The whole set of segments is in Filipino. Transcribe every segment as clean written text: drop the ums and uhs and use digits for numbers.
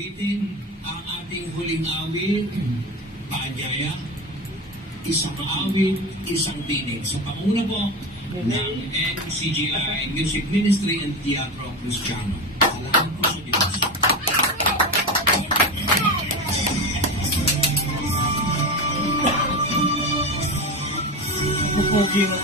awitin ang ating huling awit, Paanyaya, isang awit, isang tinig. Sa panguna po ng NCGI Music Ministry and Teatro Cristiano. Salamat po sa Diyos. Pupugi na.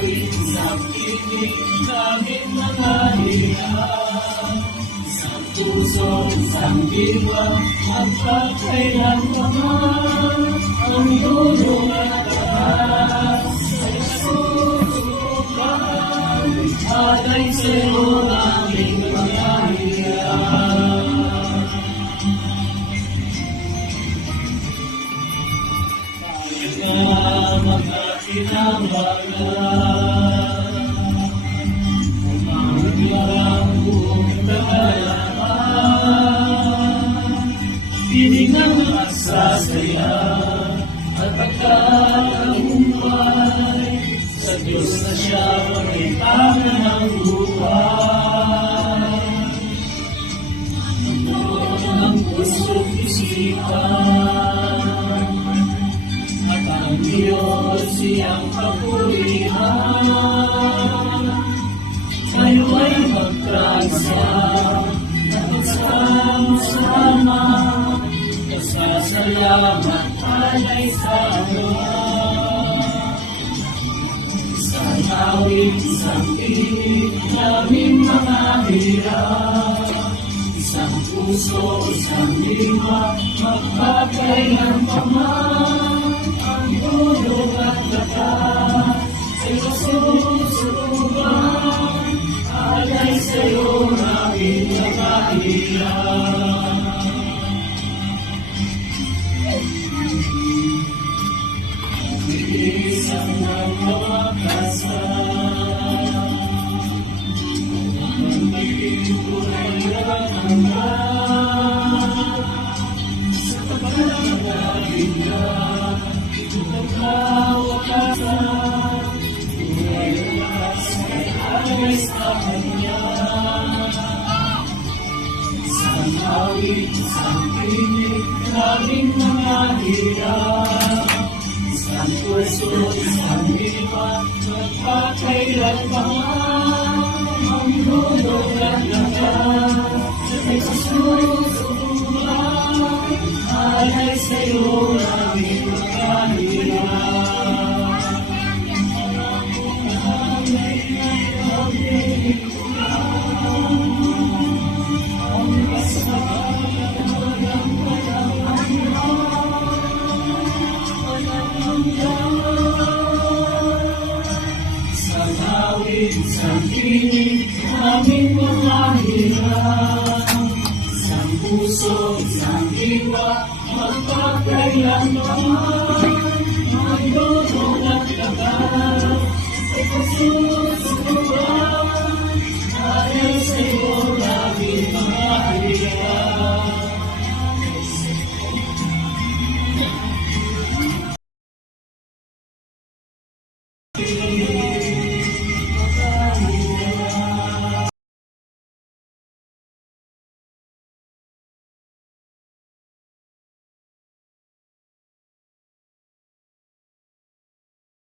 Isang tinig namin mga hiyan, isang puso, isang diwa, magpakailanman ang tulong at lakas sa kasusukan, alay sa'yo aming mga hiyan. Tayo na mga kinamagalan, umanglarang buong kagalaman, piling ng masasaya at pagkakagumpay sa Diyos na siya pagkailangan ng buhay. Ang puso't isipan at ang Diyos siyang kapulihan, tayo ay magkaisa at magsama-sama, nasasalamat alay sa Ama. Isang awit, isang tinig, naming mga hirap, isang puso, isang diwa, magpakailanman ang tulong at lakas sa'y kasusukan, alay sa'yo namin nakahiyan. Ang bilis ang nagpapakasal, ang bigay ko ay nakangan, sa pagkakagawin na pagkawakasan, tunay na lakas ay alay sa Kanya. Isang awit, isang tinig, naming mga hirap, isang puso, isang diwa, magpakailanman ang tulong at lakas sa'y kasusukan, alay sa'yo aming mga hirap. Isang awit, isang tinig, aming